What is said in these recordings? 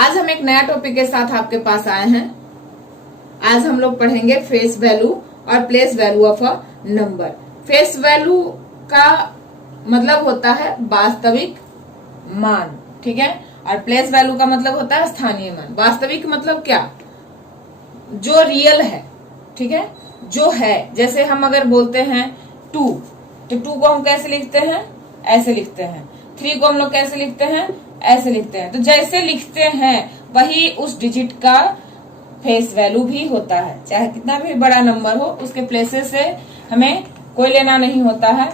आज हम एक नया टॉपिक के साथ आपके पास आए हैं। आज हम लोग पढ़ेंगे फेस वैल्यू और place value of a number. Face value का मतलब होता है वास्तविक मान, ठीक है, और प्लेस वैल्यू का मतलब होता है स्थानीय मान। वास्तविक मतलब क्या, जो रियल है, ठीक है, जो है। जैसे हम अगर बोलते हैं 2, तो 2 को हम कैसे लिखते हैं, ऐसे लिखते हैं। 3 को हम लोग कैसे लिखते हैं, ऐसे लिखते हैं। तो जैसे लिखते हैं वही उस डिजिट का फेस वैल्यू भी होता है। चाहे कितना भी बड़ा नंबर हो, उसके प्लेसेस से हमें कोई लेना नहीं होता है।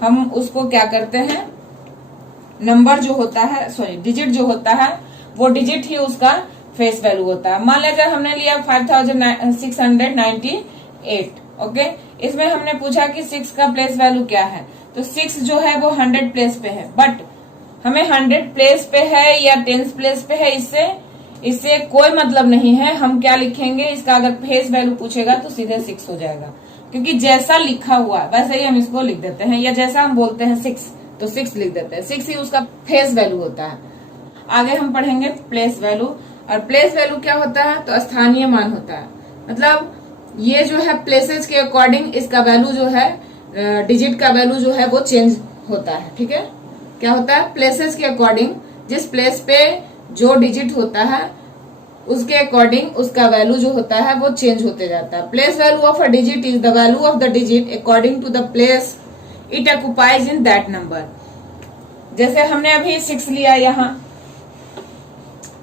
हम उसको क्या करते हैं, नंबर जो होता है, सॉरी डिजिट जो होता है, वो डिजिट ही उसका फेस वैल्यू होता है। मान लीजिए हमने लिया 5698, ओके। इसमें हमने पूछा कि 6 का प्लेस वैल्यू क्या है, तो 6 जो है वो 100 प्लेस पे है। बट हमें 100 प्लेस पे है या 10 प्लेस पे है, इससे कोई मतलब नहीं है। हम क्या लिखेंगे, इसका अगर फेस वैल्यू पूछेगा तो सीधे 6 हो जाएगा, क्योंकि जैसा लिखा हुआ वैसे ही हम इसको लिख देते हैं। या जैसा हम बोलते हैं 6 तो 6 लिख देते हैं। 6 ही उसका फेस वैल्यू होता है। आगे हम पढ़ेंगे प्लेस वैल्यू। और प्लेस वैल्यू क्या होता है, तो स्थानीय मान होता है। मतलब ये जो है प्लेसेस के अकॉर्डिंग इसका वैल्यू जो है, डिजिट का वैल्यू जो है वो चेंज होता है, ठीक है। क्या होता है, प्लेसेस के अकॉर्डिंग, जिस प्लेस पे जो डिजिट होता है उसके अकॉर्डिंग उसका वैल्यू जो होता है वो चेंज होते जाता है। Place value of a digit is the value of the digit according to the place it occupies in that number. जैसे हमने अभी 6 लिया यहाँ,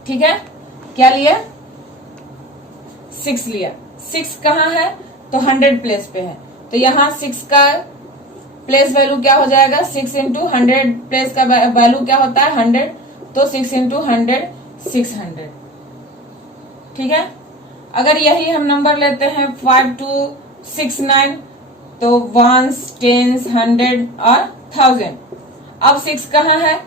ठीक है, क्या लिया, 6 लिया। 6 कहाँ है, तो 100 प्लेस पे है। तो यहाँ 6 का प्लेस वैल्यू क्या हो जाएगा, 6 इंटू 100 प्लेस का वैल्यू क्या होता है 100, तो 6 इंटू 100 600, ठीक है। अगर यही हम नंबर लेते हैं 5269, तो 1s 10s 100 और 1000। अब 6 कहाँ है,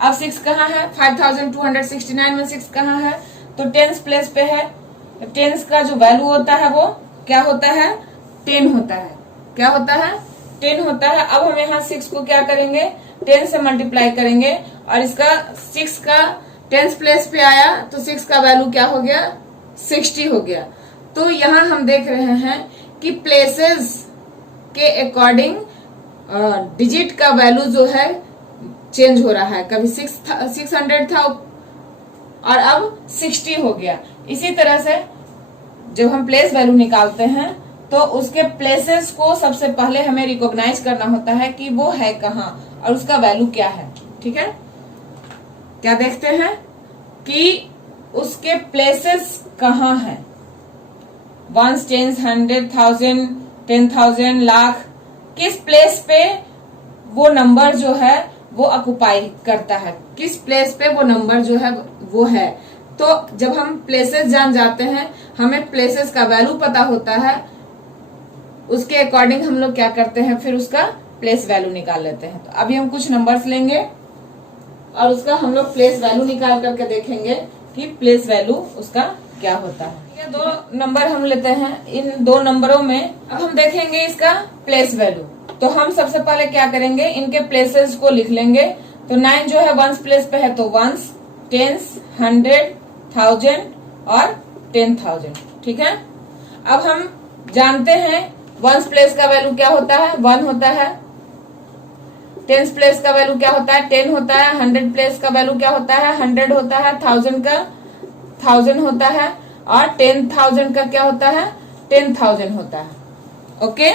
अब 6 कहाँ है, 5269 में 6 कहाँ है, तो 10s प्लेस पे है। 10s का जो वैल्यू होता है वो क्या होता है, 10 होता है। क्या होता है, 10 होता है। अब हम यहाँ 6 को क्या करेंगे, 10 से मल्टीप्लाई करेंगे, और इसका 6 का 10 प्लेस पे आया तो 6 का वैल्यू क्या हो गया, 60 हो गया। तो यहाँ हम देख रहे हैं कि प्लेसेस के अकॉर्डिंग डिजिट का वैल्यू जो है चेंज हो रहा है। कभी 600 था और अब 60 हो गया। इसी तरह से जब हम प्लेस वैल्यू निकालते हैं तो उसके प्लेसेस को सबसे पहले हमें रिकॉग्नाइज करना होता है कि वो है कहाँ और उसका वैल्यू क्या है, ठीक है। क्या देखते हैं कि उसके प्लेसेस कहाँ हैं, 1s 10s 100 1000 10,000 लाख, किस प्लेस पे वो नंबर जो है वो ऑक्युपाई करता है, किस प्लेस पे वो नंबर जो है वो है। तो जब हम प्लेसेस जान जाते हैं, हमें प्लेसेस का वैल्यू पता होता है, उसके अकॉर्डिंग हम लोग क्या करते हैं, फिर उसका प्लेस वैल्यू निकाल लेते हैं। तो अभी हम कुछ नंबर्स लेंगे और उसका हम लोग प्लेस वैल्यू निकाल करके देखेंगे कि प्लेस वैल्यू उसका क्या होता है। ये 2 नंबर हम लेते हैं। इन 2 नंबरों में अब हम देखेंगे इसका प्लेस वैल्यू। तो हम सबसे पहले क्या करेंगे, इनके प्लेसेस को लिख लेंगे। तो 9 जो है 1s प्लेस पे है, तो 1s 10s 100 1000 और 10,000, ठीक है। अब हम जानते हैं 1s प्लेस का वैल्यू क्या होता है, 1 होता है। 10s प्लेस का वैल्यू क्या होता है, 10 होता है। 100 प्लेस का वैल्यू क्या होता है, 100 होता है। 1000 का 1000 होता है, और 10,000 का क्या होता है, 10,000 होता है, ओके।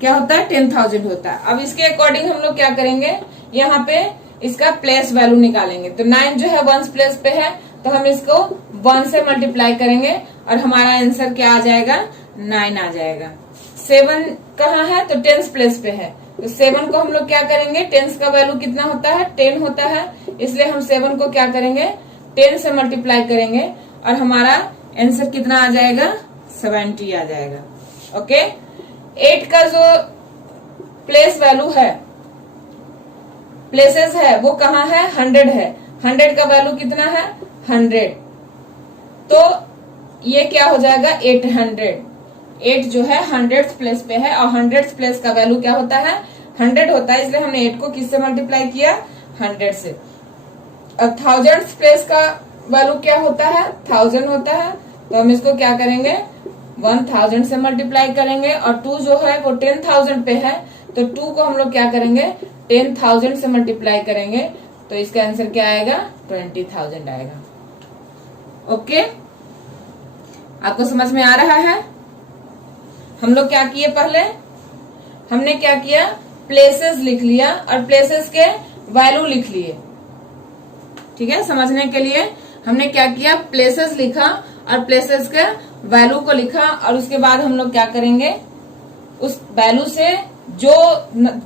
क्या होता है, 10,000 होता है। अब इसके अकॉर्डिंग हम लोग क्या करेंगे, यहाँ पे इसका प्लेस वैल्यू निकालेंगे। तो 9 जो है 1s प्लेस पे है, तो हम इसको 1 से मल्टीप्लाई करेंगे और हमारा आंसर क्या आ जाएगा, 9 आ जाएगा। 7 कहाँ है, तो 10s प्लेस पे है, तो 7 को हम लोग क्या करेंगे, 10s का वैल्यू कितना होता है, 10 होता है, इसलिए हम 7 को क्या करेंगे, 10 से मल्टीप्लाई करेंगे और हमारा आंसर कितना आ जाएगा, 70 आ जाएगा, ओके। 8 का जो प्लेस वैल्यू है, प्लेसेस है, वो कहाँ है, 100 है। 100 का वैल्यू कितना है, 100, तो ये क्या हो जाएगा, 800। 8 जो है 100th प्लेस पे है, और 100th प्लेस का वैल्यू क्या होता है, 100 होता है, इसलिए हमने 8 को किससे मल्टीप्लाई किया, 100 से। अब थाउजेंड्स प्लेस का वैल्यू क्या होता है, 1000 होता है, तो हम इसको क्या करेंगे 1000 से मल्टीप्लाई करेंगे, और 2 जो है वो 10,000 पे है, तो 2 को हम लोग क्या करेंगे 10,000 से मल्टीप्लाई करेंगे, तो इसका आंसर क्या आएगा 20,000 आएगा। ओके, आपको समझ में आ रहा है? हम लोग क्या किए, पहले हमने क्या किया, प्लेसेस लिख लिया और प्लेसेस के वैल्यू लिख लिए। ठीक है, समझने के लिए हमने क्या किया, प्लेसेस लिखा और प्लेसेस के वैल्यू को लिखा, और उसके बाद हम लोग क्या करेंगे, उस वैल्यू से जो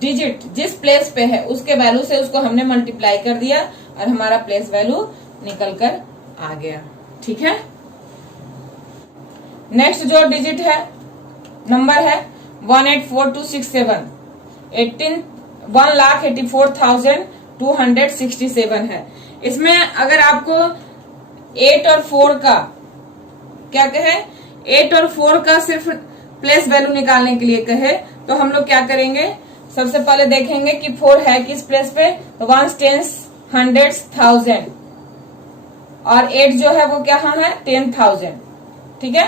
डिजिट जिस प्लेस पे है उसके वैल्यू से उसको हमने मल्टीप्लाई कर दिया और हमारा प्लेस वैल्यू निकल कर आ गया। ठीक है, नेक्स्ट जो डिजिट है, नंबर है 184267, 1,84,267 है। इसमें अगर आपको 8 और 4 का क्या कहे, 8 और 4 का सिर्फ प्लेस वैल्यू निकालने के लिए कहे, तो हम लोग क्या करेंगे, सबसे पहले देखेंगे कि 4 है किस प्लेस पे, तो 1s, 10s, 100s, 1000, और 8 जो है वो क्या है 10,000। ठीक है,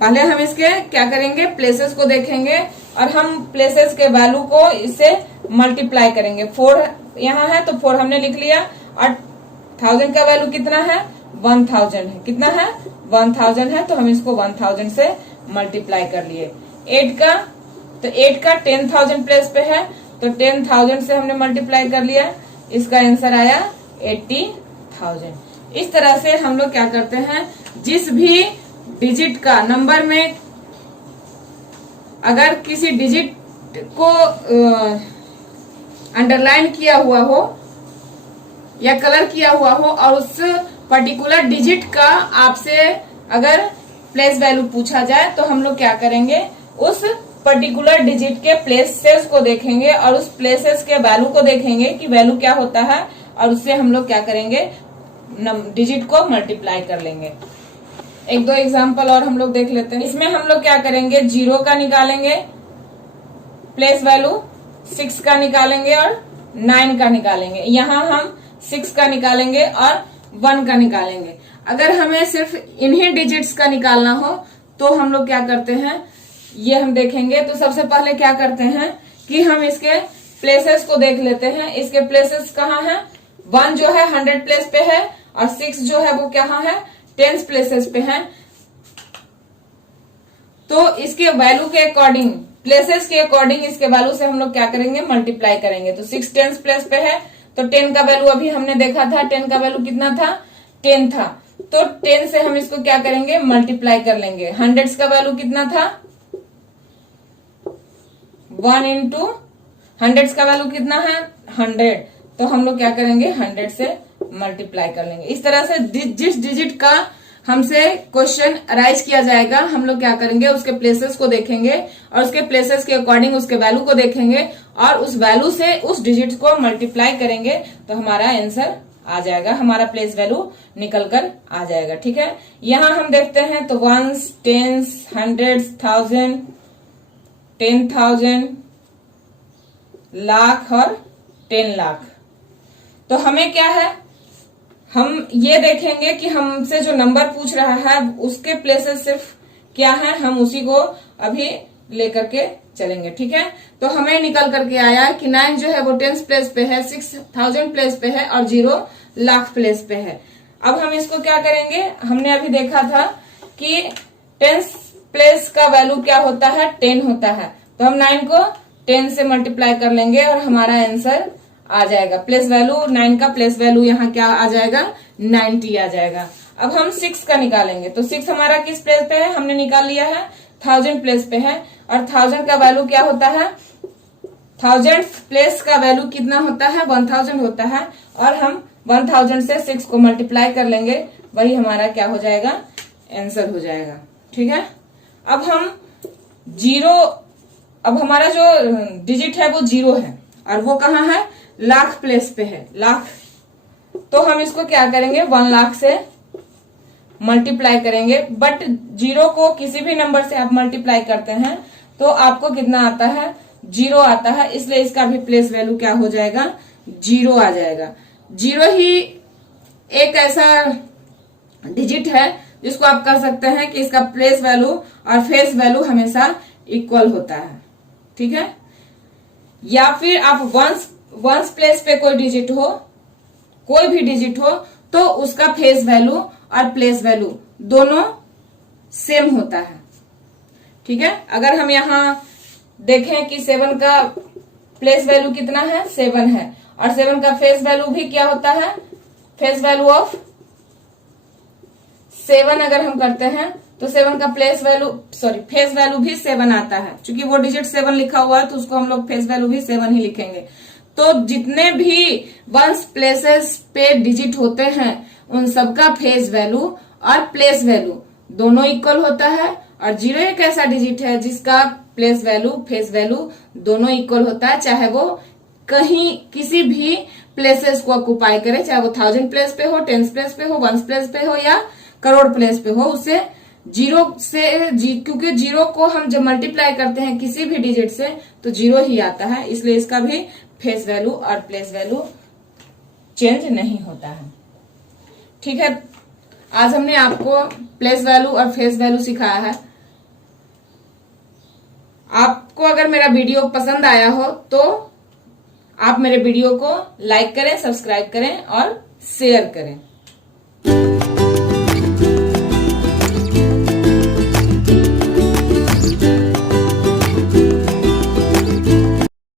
पहले हम इसके क्या करेंगे, प्लेसेस को देखेंगे और हम प्लेसेस के वैल्यू को इससे मल्टीप्लाई करेंगे। 4 यहाँ है तो 4 हमने लिख लिया, और 1000 का वैल्यू कितना है 1000 है, कितना है 1000 है, तो हम इसको 1000 से मल्टीप्लाई कर लिए। 8 का, तो 8 का 10,000 प्लेस पे है, तो 10,000 से हमने मल्टीप्लाई कर लिया, इसका आंसर आया 80,000। इस तरह से हम लोग क्या करते हैं, जिस भी डिजिट का नंबर में अगर किसी डिजिट को अंडरलाइन किया हुआ हो या कलर किया हुआ हो और उस पर्टिकुलर डिजिट का आपसे अगर प्लेस वैल्यू पूछा जाए, तो हम लोग क्या करेंगे, उस पर्टिकुलर डिजिट के प्लेसेस को देखेंगे और उस प्लेसेस के वैल्यू को देखेंगे कि वैल्यू क्या होता है, और उससे हम लोग क्या करेंगे, डिजिट को मल्टीप्लाई कर लेंगे। एक दो एग्जांपल और हम लोग देख लेते हैं। इसमें हम लोग क्या करेंगे, 0 का निकालेंगे प्लेस वैल्यू, 6 का निकालेंगे और 9 का निकालेंगे। यहाँ हम 6 का निकालेंगे और 1 का निकालेंगे। अगर हमें सिर्फ इन्हीं डिजिट्स का निकालना हो तो हम लोग क्या करते हैं, ये हम देखेंगे। तो सबसे पहले क्या करते हैं कि हम इसके प्लेसेस को देख लेते हैं। इसके प्लेसेस कहाँ है, 1 जो है 100 प्लेस पे है और 6 जो है वो कहाँ है 10 प्लेसेस पे है। तो इसके वैल्यू के अकॉर्डिंग, प्लेसेस के अकॉर्डिंग इसके वैल्यू से हम लोग क्या करेंगे, मल्टीप्लाई करेंगे। तो 6 10 प्लेस पे है, तो 10 का वैल्यू अभी हमने देखा था, 10 का वैल्यू कितना था 10 था, तो 10 से हम इसको क्या करेंगे, मल्टीप्लाई कर लेंगे। 100 का वैल्यू कितना था 1 इंटू 100 का वैल्यू कितना है 100, तो हम लोग क्या करेंगे 100 से मल्टीप्लाई कर लेंगे। इस तरह से जिस डिजिट का हमसे क्वेश्चन अराइज किया जाएगा, हम लोग क्या करेंगे, उसके प्लेसेस को देखेंगे और उसके प्लेसेस के अकॉर्डिंग उसके वैल्यू को देखेंगे और उस वैल्यू से उस डिजिट को मल्टीप्लाई करेंगे, तो हमारा आंसर आ जाएगा, हमारा प्लेस वैल्यू निकल कर आ जाएगा। ठीक है, यहाँ हम देखते हैं तो 1s, 10s, 100s, 1000, 10,000, लाख और 10 लाख। तो हमें क्या है, हम ये देखेंगे कि हमसे जो नंबर पूछ रहा है उसके प्लेसेस सिर्फ क्या है, हम उसी को अभी लेकर के चलेंगे। ठीक है, तो हमें निकल करके आया कि 9 जो है वो 10 प्लेस पे है, 6,000 प्लेस पे है और 0 लाख प्लेस पे है। अब हम इसको क्या करेंगे, हमने अभी देखा था कि 10 प्लेस का वैल्यू क्या होता है 10 होता है, तो हम 9 को 10 से मल्टीप्लाई कर लेंगे और हमारा आंसर आ जाएगा। प्लेस वैल्यू 9 का प्लेस वैल्यू यहाँ क्या आ जाएगा 90 आ जाएगा। अब हम 6 का निकालेंगे, तो 6 हमारा किस प्लेस पे है, हमने निकाल लिया है 1000 प्लेस पे है, और 1000 का वैल्यू क्या होता है, 1000 प्लेस का वैल्यू कितना होता है 1000 होता है, और हम 1000 से 6 को मल्टीप्लाई कर लेंगे, वही हमारा क्या हो जाएगा आंसर हो जाएगा। ठीक है, अब हम 0, अब हमारा जो डिजिट है वो 0 है और वो कहाँ है लाख प्लेस पे है, लाख। तो हम इसको क्या करेंगे 1 लाख से मल्टीप्लाई करेंगे, बट 0 को किसी भी नंबर से आप मल्टीप्लाई करते हैं तो आपको कितना आता है 0 आता है, इसलिए इसका भी प्लेस वैल्यू क्या हो जाएगा 0 आ जाएगा। जीरो ही एक ऐसा डिजिट है जिसको आप कह सकते हैं कि इसका प्लेस वैल्यू और फेस वैल्यू हमेशा इक्वल होता है, ठीक है। या फिर आप वंस प्लेस पे कोई डिजिट हो, कोई भी डिजिट हो, तो उसका फेस वैल्यू और प्लेस वैल्यू दोनों सेम होता है, ठीक है। अगर हम यहां देखें कि 7 का प्लेस वैल्यू कितना है, 7 है, और 7 का फेस वैल्यू भी क्या होता है, फेस वैल्यू ऑफ 7 अगर हम करते हैं तो 7 का प्लेस वैल्यू फेस वैल्यू भी 7 आता है। क्योंकि वो डिजिट 7 लिखा हुआ है तो उसको हम लोग फेस वैल्यू भी 7 ही लिखेंगे। तो जितने भी वंस प्लेसेस पे डिजिट होते हैं उन सबका फेस वैल्यू और प्लेस वैल्यू दोनों इक्वल होता है, और जीरो एक ऐसा डिजिट है जिसका प्लेस वैल्यू फेस वैल्यू दोनों इक्वल होता है, चाहे वो कहीं किसी भी प्लेसेस को ऑक्युपाई करे, चाहे वो 1000 प्लेस पे हो, 10 प्लेस पे हो, 1 प्लेस पे हो या करोड़ प्लेस पे हो, उसे जीरो से क्योंकि जीरो को हम जब मल्टीप्लाई करते हैं किसी भी डिजिट से तो जीरो ही आता है, इसलिए इसका भी फेस वैल्यू और प्लेस वैल्यू चेंज नहीं होता है, ठीक है। आज हमने आपको प्लेस वैल्यू और फेस वैल्यू सिखाया है। आपको अगर मेरा वीडियो पसंद आया हो तो आप मेरे वीडियो को लाइक करें, सब्सक्राइब करें और शेयर करें।